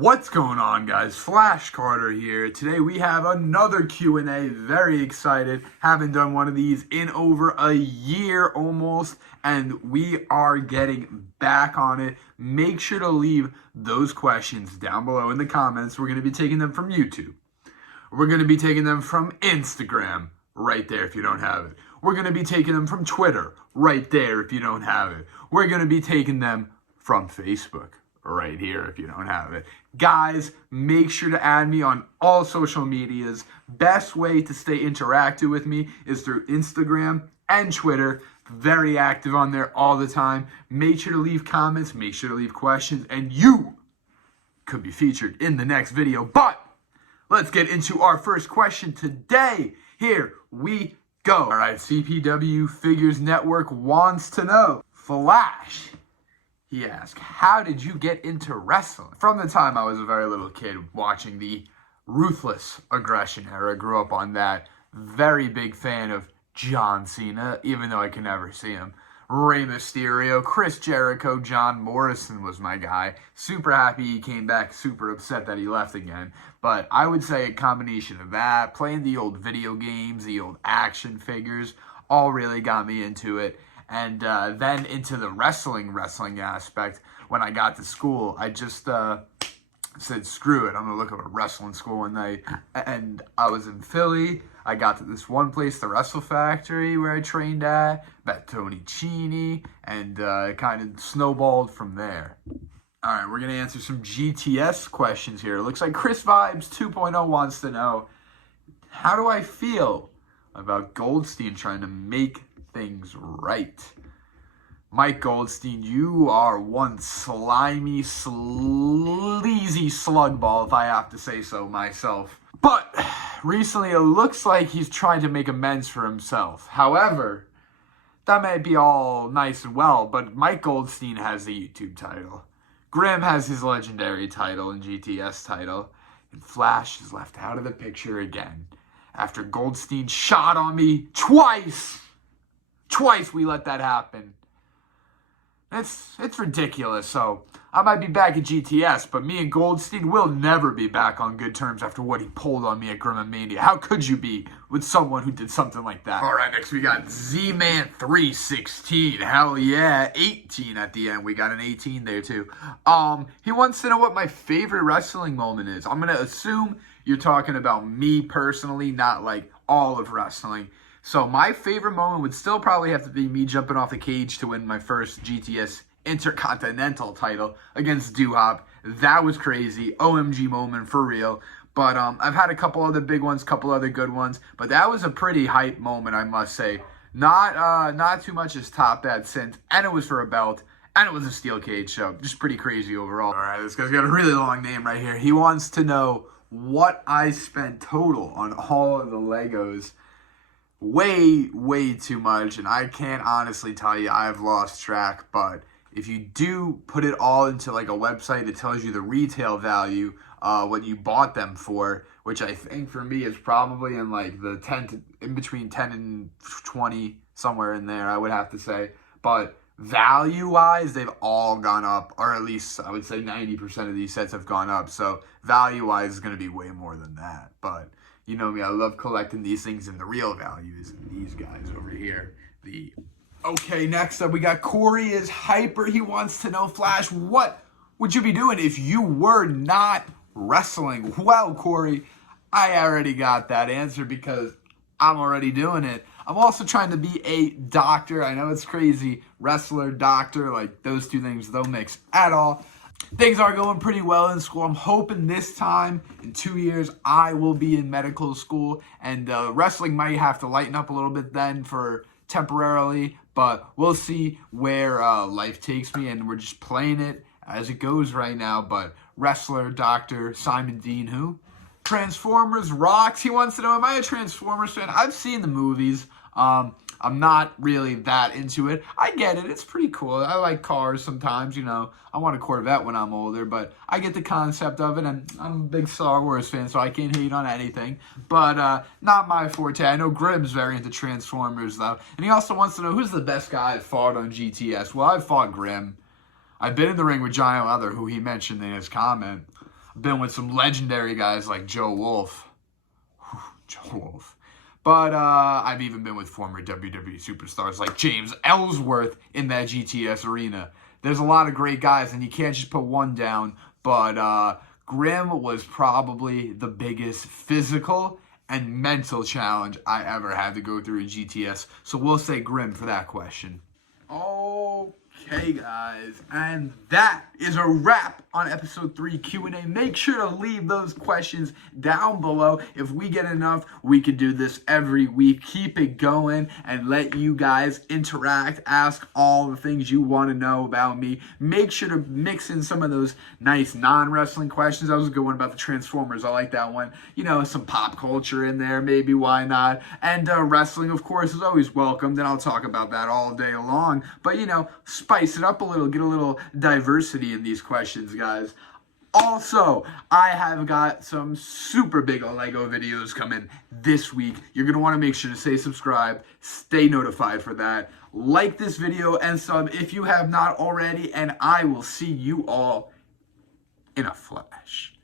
What's going on, guys? Flash Carter here. Today we have another Q&A. Very excited. Haven't done one of these in over a year almost, and we are getting back on it. Make sure to leave those questions down below in the comments. We're going to be taking them from YouTube. We're going to be taking them from Instagram, right there if you don't have it. We're going to be taking them from Twitter, right there if you don't have it. We're going to be taking them from Facebook, right here if you don't have it. Guys, make sure to add me on all social medias. Best way to stay interactive with me is through Instagram and Twitter. Very active on there all the time. Make sure to leave comments, make sure to leave questions, and you could be featured in the next video. But let's get into our first question today. Here we go. All right, CPW Figures Network wants to know, Flash, he asked, how did you get into wrestling? From the time I was a very little kid watching the Ruthless Aggression era, grew up on that. Very big fan of John Cena, even though I can never see him. Rey Mysterio, Chris Jericho, John Morrison was my guy. Super happy he came back, super upset that he left again. But I would say a combination of that, playing the old video games, the old action figures, all really got me into it. And then into the wrestling aspect. When I got to school, I just said, screw it, I'm going to look at a wrestling school one night. And I was in Philly. I got to this one place, the Wrestle Factory, where I trained at. Met Tony Cini, and it kind of snowballed from there. All right, we're going to answer some GTS questions here. It looks like Chris Vibes 2.0 wants to know, how do I feel about Goldstein trying to make things right? Mike Goldstein, you are one slimy, sleazy slugball, if I have to say so myself. But recently it looks like he's trying to make amends for himself. However, that may be all nice and well, but Mike Goldstein has the YouTube title. Grimm has his legendary title and GTS title. And Flash is left out of the picture again. After Goldstein shot on me twice. Twice we let that happen. It's ridiculous. So I might be back at GTS, but me and Goldstein will never be back on good terms after what he pulled on me at Grimmania. How could you be with someone who did something like that? All right, next we got Z-Man 316. Hell yeah, 18 at the end. We got an 18 there too. He wants to know what my favorite wrestling moment is. I'm gonna assume you're talking about me personally, not like all of wrestling. So my favorite moment would still probably have to be me jumping off the cage to win my first GTS Intercontinental title against Doo-Hop. That was crazy. OMG moment for real. But I've had a couple other big ones, couple other good ones. But that was a pretty hype moment, I must say. Not too much has topped that since. And it was for a belt. And it was a steel cage, so just pretty crazy overall. All right, this guy's got a really long name right here. He wants to know what I spent total on all of the Legos. Way too much, and I can't honestly tell you. I've lost track, but if you do put it all into like a website that tells you the retail value, what you bought them for, which I think for me is probably in like the in between 10 and 20, somewhere in there, I would have to say. But value-wise, they've all gone up, or at least I would say 90% of these sets have gone up. So value-wise is going to be way more than that, but you know me, I love collecting these things, and the real value is these guys over here. Okay, next up we got Corey is hyper. He wants to know, Flash, what would you be doing if you were not wrestling? Well, Corey, I already got that answer because I'm already doing it. I'm also trying to be a doctor. I know it's crazy. Wrestler, doctor, like those two things don't mix at all. Things are going pretty well in school. I'm hoping this time, in 2 years, I will be in medical school. And wrestling might have to lighten up a little bit then for temporarily. But we'll see where life takes me. And we're just playing it as it goes right now. But wrestler, doctor, Simon Dean, who? Transformers rocks. He wants to know, am I a Transformers fan? I've seen the movies. I'm not really that into it. I get it. It's pretty cool. I like cars sometimes, you know. I want a Corvette when I'm older, but I get the concept of it, and I'm a big Star Wars fan, so I can't hate on anything. But not my forte. I know Grimm's very into Transformers, though. And he also wants to know, who's the best guy I've fought on GTS? Well, I've fought Grimm. I've been in the ring with Giant Leather, who he mentioned in his comment. I've been with some legendary guys like Joe Wolf. Joe Wolf. But I've even been with former WWE superstars like James Ellsworth in that GTS arena. There's a lot of great guys, and you can't just put one down. But Grim was probably the biggest physical and mental challenge I ever had to go through in GTS. So we'll say Grim for that question. Okay, guys, and that is a wrap on episode 3 Q&A. Make sure to leave those questions down below. If we get enough, we can do this every week. Keep it going and let you guys interact, ask all the things you want to know about me. Make sure to mix in some of those nice non-wrestling questions. That was a good one about the Transformers. I like that one. You know, some pop culture in there, maybe, why not? And wrestling, of course, is always welcomed, and I'll talk about that all day long. But, you know, spice it up a little, get a little diversity in these questions, guys. Also, I have got some super big Lego videos coming this week. You're going to want to make sure to stay subscribed, stay notified for that. Like this video and sub if you have not already, and I will see you all in a flash.